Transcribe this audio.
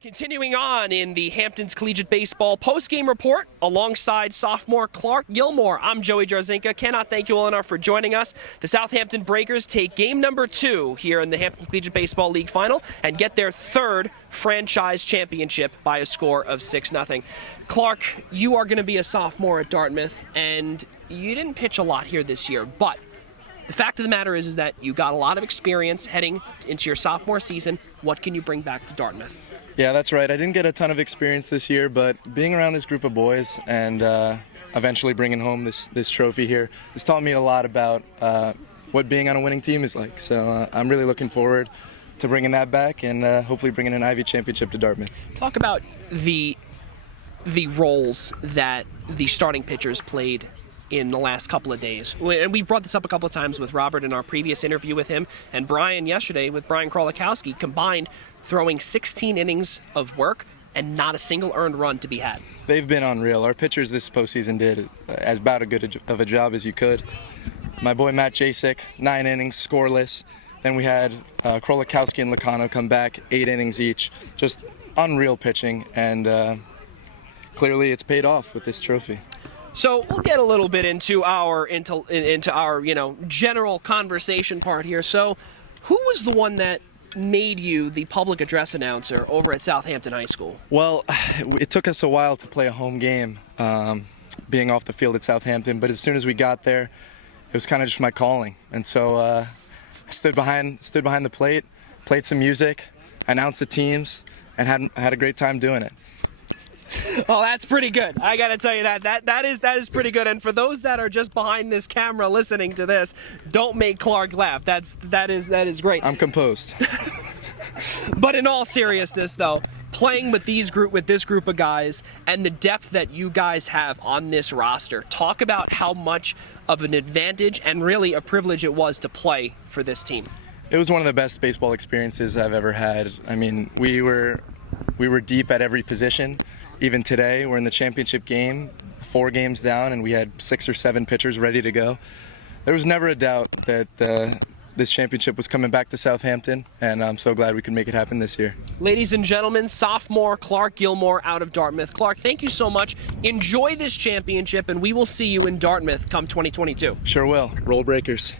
Continuing on in the Hamptons Collegiate Baseball postgame report alongside sophomore Clark Gilmore, I'm Joey Jarzynka. Cannot thank you all enough for joining us. The Southampton Breakers take game number 2 here in the Hamptons Collegiate Baseball League Final and get their 3rd franchise championship by a score of 6-0. Clark, you are going to be a sophomore at Dartmouth, and you didn't pitch a lot here this year, but the fact of the matter is that you got a lot of experience heading into your sophomore season. What can you bring back to Dartmouth? Yeah, that's right. I didn't get a ton of experience this year, but being around this group of boys and eventually bringing home this trophy here has taught me a lot about what being on a winning team is like. So I'm really looking forward to bringing that back and hopefully bringing an Ivy championship to Dartmouth. Talk about the roles that the starting pitchers played in the last couple of days. And we've brought this up a couple of times with Robert in our previous interview with him, and Brian yesterday with Brian Krolikowski, combined throwing 16 innings of work and not a single earned run to be had. They've been unreal. Our pitchers this postseason did as about as good of a job as you could. My boy Matt Jasek, 9 innings, scoreless. Then we had Krolikowski and Lacano come back, 8 innings each. Just unreal pitching, and clearly it's paid off with this trophy. So we'll get a little bit into our general conversation part here. So who was the one that made you the public address announcer over at Southampton High School? Well, it took us a while to play a home game, being off the field at Southampton, but as soon as we got there, it was kind of just my calling. And so I stood behind the plate, played some music, announced the teams, and had a great time doing it. Oh, that's pretty good. I got to tell you that is pretty good. And for those that are just behind this camera listening to this, don't make Clark laugh. That is great. I'm composed. But in all seriousness, though, playing with this group of guys and the depth that you guys have on this roster, talk about how much of an advantage and really a privilege it was to play for this team. It was one of the best baseball experiences I've ever had. I mean, we were deep at every position. Even today, we're in the championship game, 4 games down, and we had 6 or 7 pitchers ready to go. There was never a doubt that this championship was coming back to Southampton, and I'm so glad we could make it happen this year. Ladies and gentlemen, sophomore Clark Gilmore out of Dartmouth. Clark, thank you so much. Enjoy this championship, and we will see you in Dartmouth come 2022. Sure will. Roll Breakers.